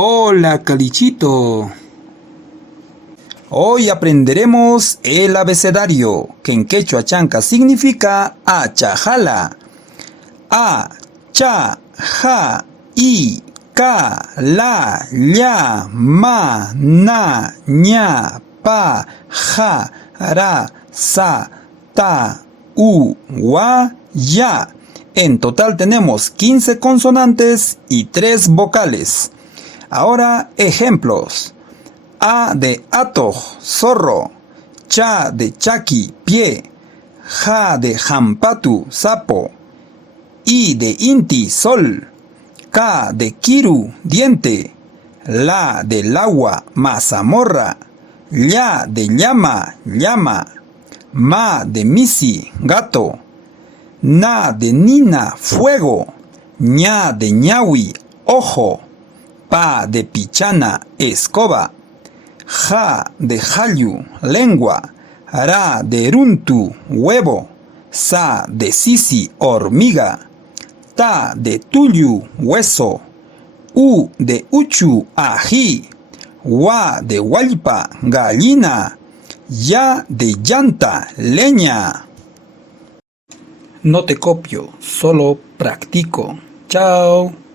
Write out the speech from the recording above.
Hola, Calichito. Hoy aprenderemos el abecedario, que en quechua chanca significa achajala. A, cha, ja, i, ka, la, lla, ma, na, ña, pa, ja, ra, sa, ta, u, wa, ya. En total tenemos 15 consonantes y 3 vocales. Ahora ejemplos. A de ato, zorro. Cha de chaki, pie. Ja de jampatu, sapo. I de inti, sol. K de kiru, diente. La del agua, mazamorra. Lla de llama, llama. Ma de misi, gato. Na de nina, fuego. Ña de ñawi, ojo. Pa de pichana, escoba. Ja de jayu, lengua. Ra de runtu, huevo. Sa de sisi, hormiga. Ta de tuyu, hueso. U de uchu, ají. Wa de hualpa, gallina. Ya de llanta, leña. No te copio, solo practico. Chao.